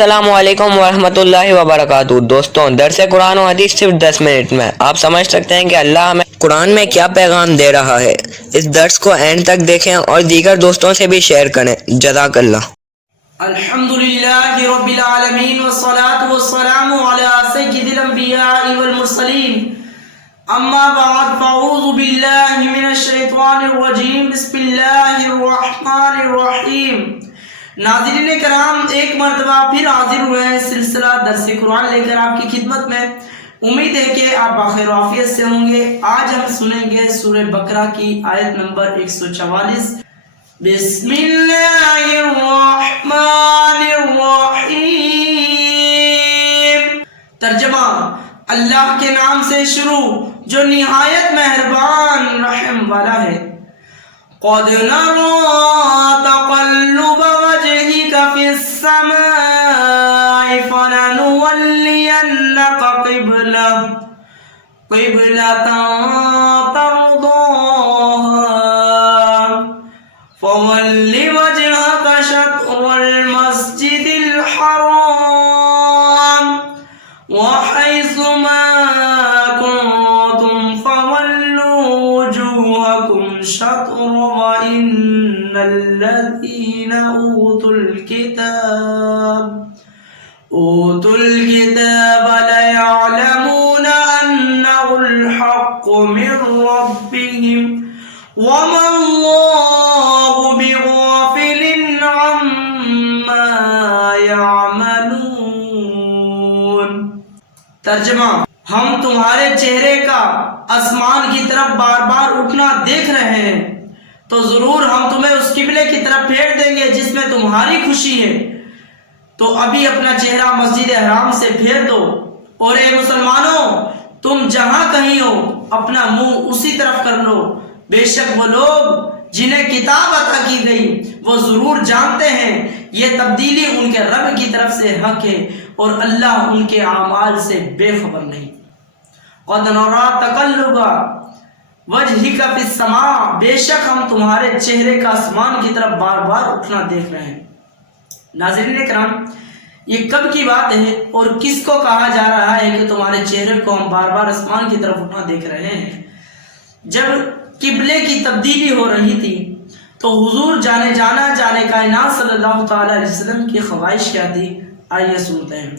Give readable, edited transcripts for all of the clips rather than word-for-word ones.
السلام علیکم ورحمۃ اللہ وبرکاتہ۔ دوستوں، درس قرآن و حدیث صرف 10 منٹ میں آپ سمجھ سکتے ہیں کہ اللہ ہمیں قرآن میں کیا پیغام دے رہا ہے۔ اس درس کو اینڈ تک دیکھیں اور دیگر دوستوں سے بھی شیئر کریں۔ جزاک اللہ۔ الحمدللہ رب العالمین والصلاة والسلام علی سید الانبیاء والمرسلین، اما بعد فاعوذ باللہ من الشیطان الرجیم، بسم اللہ الرحمن الرحیم۔ ناظرین کرام، ایک مرتبہ پھر حاضر ہوئے ہیں سلسلہ درس قرآن لے کر آپ کی خدمت میں۔ امید ہے کہ آپ بخیر و عافیت سے ہوں گے۔ آج ہم سنیں گے سورہ بقرہ کی آیت نمبر 144۔ بسم اللہ الرحمن الرحیم۔ ترجمہ: اللہ کے نام سے شروع جو نہایت مہربان رحم والا ہے۔ قد نرى تقلب وجهك في السماء فلنولينك قبلة ترضاها فول وجهك شطر المسجد الحرام وحيث ما كنتم فولوا وجوهكم شطره وإن الذين أوتوا الكتاب ليعلمون أنه الحق من ربهم وما الله بغافل عما يعملون۔ ترجمہ: ہم تمہارے چہرے کا آسمان کی طرف بار بار اٹھنا دیکھ رہے ہیں، تو ضرور ہم تمہیں اس قبلے کی طرف پھیر دیں گے جس میں تمہاری خوشی ہے، تو ابھی اپنا چہرہ مسجد حرام سے پھیر دو، اور اے مسلمانوں، تم جہاں کہیں ہو اپنا منہ اسی طرف کر لو۔ بے شک وہ لوگ جنہیں کتاب عطا کی گئی وہ ضرور جانتے ہیں یہ تبدیلی ان کے رب کی طرف سے حق ہے، اور اللہ ان کے اعمال سے بے خبر نہیں۔ قد نرى تقلب وجهك في السماء، بے شک ہم تمہارے چہرے کا آسمان کی طرف بار بار اٹھنا دیکھ رہے ہیں۔ ناظرین کرام، یہ کب کی بات ہے اور کس کو کہا جا رہا ہے کہ تمہارے چہرے کو ہم بار بار آسمان کی طرف اٹھنا دیکھ رہے ہیں؟ جب قبلے کی تبدیلی ہو رہی تھی تو حضور جانے کائنات صلی اللہ تعالی علیہ وسلم کی خواہش کیا تھی؟ آئیے سنتے ہیں۔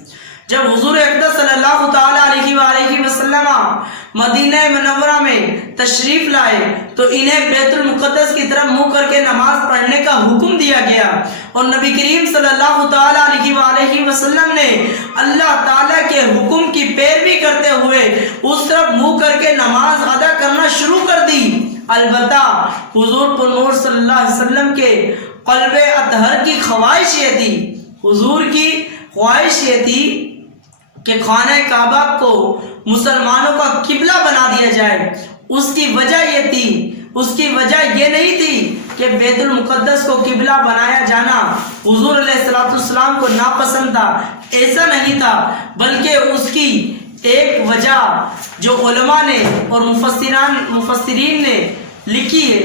جب حضور اقدس صلی اللہ تعالی علیہ وآلہ وسلم مدینہ منورہ میں تشریف لائے تو انہیں بیت المقدس کی طرف منہ کر کے نماز پڑھنے کا حکم دیا گیا، اور نبی کریم صلی اللہ تعالی علیہ وآلہ وسلم نے اللہ تعالیٰ کے حکم کی پیروی کرتے ہوئے اس طرف منہ کر کے نماز ادا کرنا شروع کر دی۔ البتہ حضور پر نور صلی اللہ علیہ وسلم کے قلب اطہر کی خواہش یہ تھی، حضور کی خواہش یہ تھی کہ خانہ کعبہ کو مسلمانوں کا قبلہ بنا دیا جائے۔ اس کی وجہ یہ نہیں تھی کہ بیت المقدس کو قبلہ بنایا جانا حضور علیہ السلام کو ناپسند تھا، ایسا نہیں تھا، بلکہ اس کی ایک وجہ جو علماء نے اور مفسرین نے لکھی ہے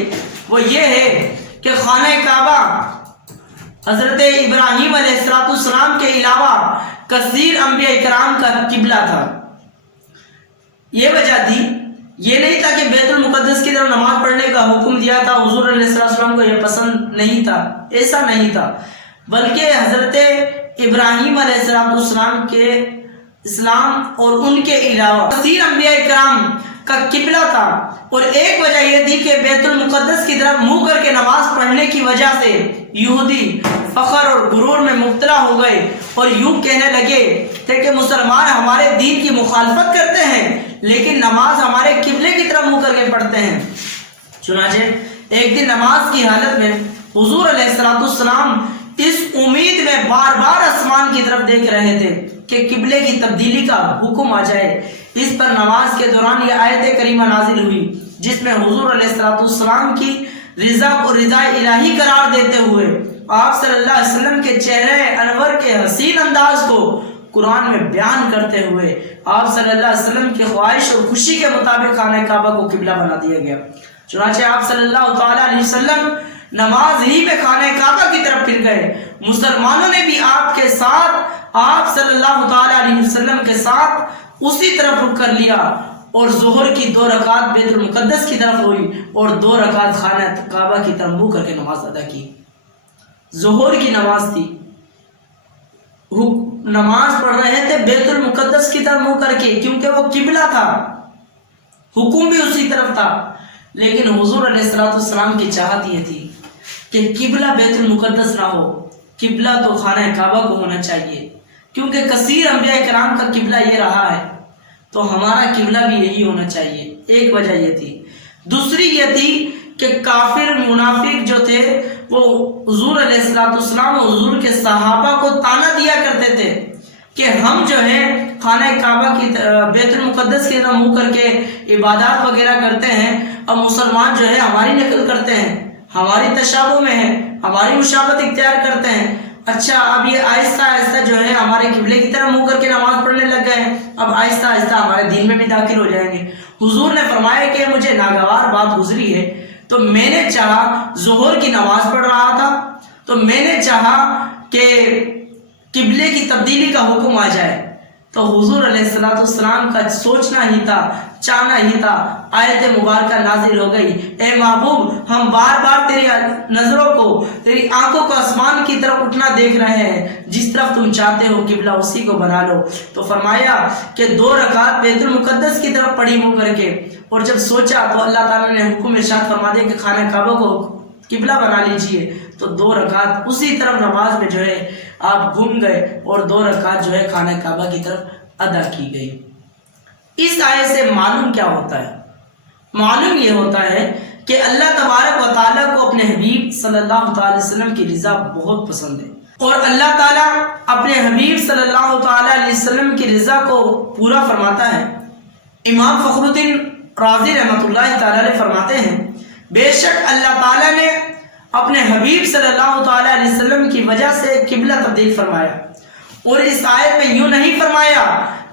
وہ یہ ہے کہ خانہ کعبہ حضرت ابراہیم علیہ السلام کے علاوہ کثیر انبیاء کرام کا قبلہ تھا۔ یہ وجہ تھی، یہ نہیں تھا کہ بیت المقدس کی طرف نماز پڑھنے کا حکم دیا تھا، حضور علیہ السلام کو یہ پسند نہیں تھا، ایسا نہیں تھا، بلکہ حضرت ابراہیم علیہ السلام کے اسلام اور ان کے علاوہ کثیر انبیاء کرام کا قبلہ تھا۔ اور ایک وجہ یہ تھی کہ بیت المقدس کی طرف منہ کر کے نماز پڑھنے کی وجہ سے یہودی فخر اور غرور میں مبتلا ہو گئے اور یوں کہنے لگے تھے کہ مسلمان ہمارے دین کی مخالفت کرتے ہیں لیکن نماز ہمارے قبلے کی طرف منہ کر کے پڑھتے ہیں۔ چنانچہ ایک دن نماز کی حالت میں حضور علیہ السلام اس امید میں بار بار آسمان کی طرف دیکھ رہے تھے کہ قبلے کی تبدیلی کا حکم آ جائے۔ اس پر نماز کے دوران یہ آیت کریمہ نازل ہوئی جس میں حضور علیہ السلام کی رضا کو رضا الہی قرار دیتے ہوئے آپ صلی اللہ علیہ وسلم کے چہرے انور کے حسین انداز کو قرآن میں بیان کرتے ہوئے آپ صلی اللہ علیہ وسلم کی خواہش اور خوشی کے مطابق خانہ کعبہ کو قبلہ بنا دیا گیا۔ چنانچہ آپ صلی اللہ تعالی علیہ وسلم نماز ہی میں خانہ کعبہ کی طرف پھر گئے۔ مسلمانوں نے بھی آپ کے ساتھ آپ صلی اللہ تعالی علیہ وسلم کے ساتھ اسی طرف رخ کر لیا اور ظہر کی 2 رکعت بیت المقدس کی طرف ہوئی اور 2 رکعت خانہ کعبہ کی طرف منہ کر کے نماز ادا کی. ظہر کی نماز تھی، نماز پڑھ رہے تھے بیت المقدس کی طرف منہ کر کے، کیونکہ وہ قبلہ تھا، حکم بھی اسی طرف تھا. لیکن حضور علیہ السلام کی چاہت یہ تھی کہ قبلہ بیت المقدس نہ ہو، قبلہ تو خانہ کعبہ کو ہونا چاہیے، کیونکہ کثیر انبیاء کرام کا قبلہ یہ رہا ہے، تو ہمارا قبلہ بھی یہی ہونا چاہیے. ایک وجہ یہ تھی. دوسری یہ تھی کہ کافر منافق جو تھے وہ حضور علیہ السلام اور حضور کے صحابہ کو طعنہ دیا کرتے تھے کہ ہم جو ہے خانہ کعبہ کی بیت المقدس کی طرف منہ کر کے عبادات وغیرہ کرتے ہیں، اب مسلمان جو ہے ہماری نقل کرتے ہیں، ہماری تشابہ میں ہے، ہماری مشابہت اختیار کرتے ہیں. اچھا اب یہ آہستہ آہستہ جو ہے ہمارے قبلے کی طرف منہ کر کے نماز پڑھنے لگ گئے ہیں، اب آہستہ آہستہ ہمارے دین میں بھی داخل ہو جائیں گے. حضور نے فرمایا کہ مجھے ناگوار بات گزری ہے، تو میں نے چاہا، ظہر کی نماز پڑھ رہا تھا تو میں نے چاہا کہ قبلے کی تبدیلی کا حکم آ جائے. تو حضور علیہ السلام کا سوچنا ہی تھا، چاہنا ہی تھا، آیت مبارکہ نازل ہو گئی، اے محبوب ہم بار بار تیری نظروں کو، تیری آنکھوں کو آسمان کی طرف اٹھنا دیکھ رہے ہیں، جس طرف تم چاہتے ہو قبلہ اسی کو بنا لو. تو فرمایا کہ 2 رکعت بیت المقدس کی طرف پڑھی منہ کر کے، اور جب سوچا تو اللہ تعالیٰ نے حکم ارشاد فرما دیا کہ خانہ کعبہ کو قبلہ بنا لیجئے. تو 2 رکعت اسی طرف نماز میں جو ہے آپ گم گئے اور 2 رکعت جو ہے خانہ کعبہ کی طرف ادا کی گئی. اس آیت سے معلوم کیا ہوتا ہے؟ معلوم یہ ہوتا ہے کہ اللہ تبارک و تعالیٰ کو اپنے حبیب صلی اللہ تعالی وسلم کی رضا بہت پسند ہے، اور اللہ تعالیٰ اپنے حبیب صلی اللہ تعالی علیہ وسلم کی رضا کو پورا فرماتا ہے. امام فخر الدین رازی رحمۃ اللہ تعالی علیہ فرماتے ہیں بے شک اللہ تعالیٰ نے اپنے حبیب صلی اللہ تعالی علیہ وسلم کی وجہ سے قبلہ تبدیل فرمایا، اور اس آیت میں یوں نہیں فرمایا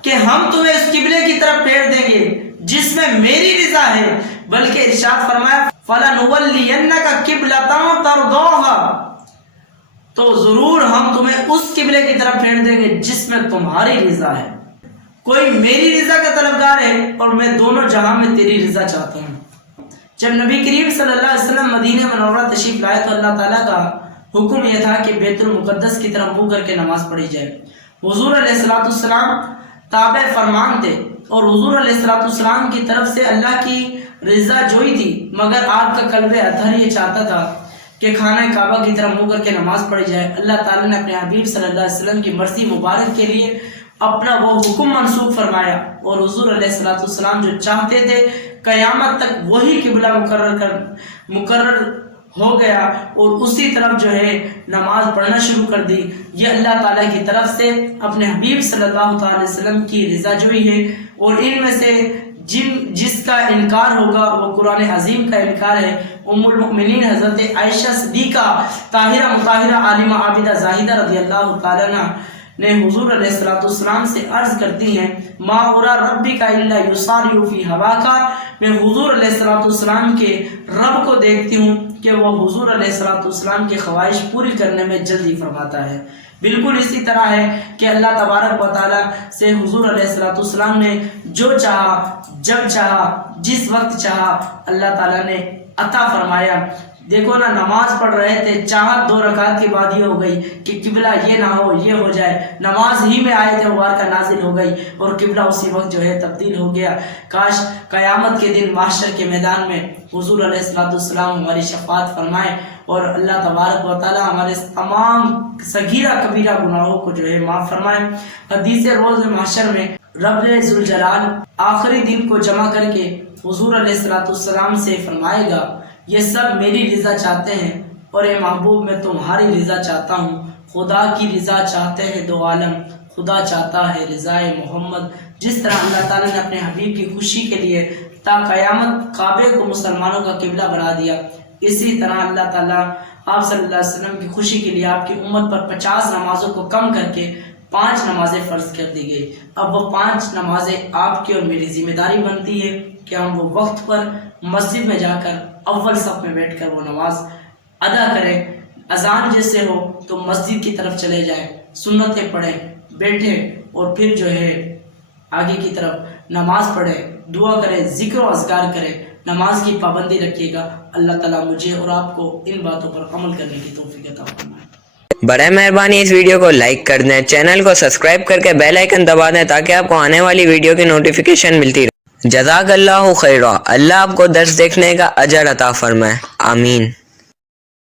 کہ ہم تمہیں اس قبلے کی طرف پھیر دیں گے جس میں میری رضا ہے، بلکہ ارشاد فرمایا فَلَنُوَلِّيَنَّكَ قِبْلَةً تَرْضَاهَا، تو ضرور ہم تمہیں اس قبلے کی طرف پھیر دیں گے جس میں تمہاری رضا ہے. کوئی میری رضا کا طلبگار ہے اور میں دونوں جہاں میں تیری رضا چاہتا ہوں. جب نبی کریم صلی اللہ علیہ وسلم مدینہ منورہ تشریف لائے تو اللہ تعالیٰ کا حکم یہ تھا کہ بیت المقدس کی طرف منہ کر کے نماز پڑھی جائے. حضور علیہ السلام تابع فرمان تھے اور حضور علیہ السلام کی طرف سے اللہ کی رضا جوئی تھی، مگر آپ کا قلب اطہر یہ چاہتا تھا کہ خانہ کعبہ کی طرف منہ کر کے نماز پڑھی جائے. اللہ تعالیٰ نے اپنے حبیب صلی اللہ علیہ وسلم کی مرضی مبارک کے لیے اپنا وہ حکم منسوخ فرمایا، اور حضور علیہ السلام جو چاہتے تھے قیامت تک وہی قبلہ مقرر ہو گیا، اور اسی طرف جو ہے نماز پڑھنا شروع کر دی. یہ اللہ تعالیٰ کی طرف سے اپنے حبیب صلی اللہ تعالی وسلم کی رضا جوئی ہے. اور ان میں سے جس کا انکار ہوگا وہ قرآن عظیم کا انکار ہے. ام المؤمنین حضرت عائشہ صدیقہ طاہرہ مطہرہ عالمہ عابدہ زاہدہ رضی اللہ تعالیٰ عنہ نے حضور علیہ السلام سے عرض کرتی ہیں ما ارى ربک الا یسارع فی ہواک، میں حضور علیہ السلام کے رب کو دیکھتی ہوں کہ وہ حضور علیہ السلام کی خواہش پوری کرنے میں جلدی فرماتا ہے. بالکل اسی طرح ہے کہ اللہ تبارک و تعالیٰ سے حضور علیہ السلام نے جو چاہا، جب چاہا، جس وقت چاہا اللہ تعالیٰ نے عطا فرمایا. دیکھو نا، نماز پڑھ رہے تھے، چاہت 2 رکعت کے بعد یہ ہو گئی کہ قبلہ یہ نہ ہو یہ ہو جائے، نماز ہی میں آیت مبارکہ نازل ہو گئی اور قبلہ اسی وقت جو ہے تبدیل ہو گیا. کاش قیامت کے دن محشر کے میدان میں حضور علیہ السلام ہماری شفاعت فرمائے اور اللہ تبارک و تعالی ہمارے تمام صغیرہ کبیرہ گناہوں کو جو ہے معاف فرمائے. حدیث روز محشر میں رب ذوالجلال آخری دن کو جمع کر کے حضور علیہ السلام سے فرمائے گا یہ سب میری رضا چاہتے ہیں اور اے محبوب میں تمہاری رضا چاہتا ہوں. خدا کی رضا چاہتے ہیں 2 عالم، خدا چاہتا ہے رضائے محمد. جس طرح اللہ تعالیٰ نے اپنے حبیب کی خوشی کے لیے تا قیامت کعبے کو مسلمانوں کا قبلہ بنا دیا، اسی طرح اللہ تعالیٰ آپ صلی اللہ علیہ وسلم کی خوشی کے لیے آپ کی امت پر 50 نمازوں کو کم کر کے 5 نمازیں فرض کر دی گئی. اب وہ 5 نمازیں آپ کی اور میری ذمہ داری بنتی ہے کہ ہم وہ وقت پر مسجد میں جا کر اول صف میں بیٹھ کر وہ نماز ادا کریں. اذان جیسے ہو تو مسجد کی طرف چلے جائیں، سنتیں پڑھیں، بیٹھیں اور پھر جو ہے آگے کی طرف نماز پڑھیں, دعا کریں, ذکر و اذکار کریں, نماز کی پابندی رکھیے گا. اللہ تعالیٰ مجھے اور آپ کو ان باتوں پر عمل کرنے کی توفیق عطا فرمائے. برائے مہربانی اس ویڈیو کو لائک کر دیں, چینل کو سبسکرائب کر کے بیل آئیکن دبا دیں تاکہ آپ کو آنے والی ویڈیو کی نوٹیفیکیشن ملتی رہے. جزاک اللہ خیرہ. اللہ آپ کو درس دیکھنے کا اجر عطا فرمائے. آمین.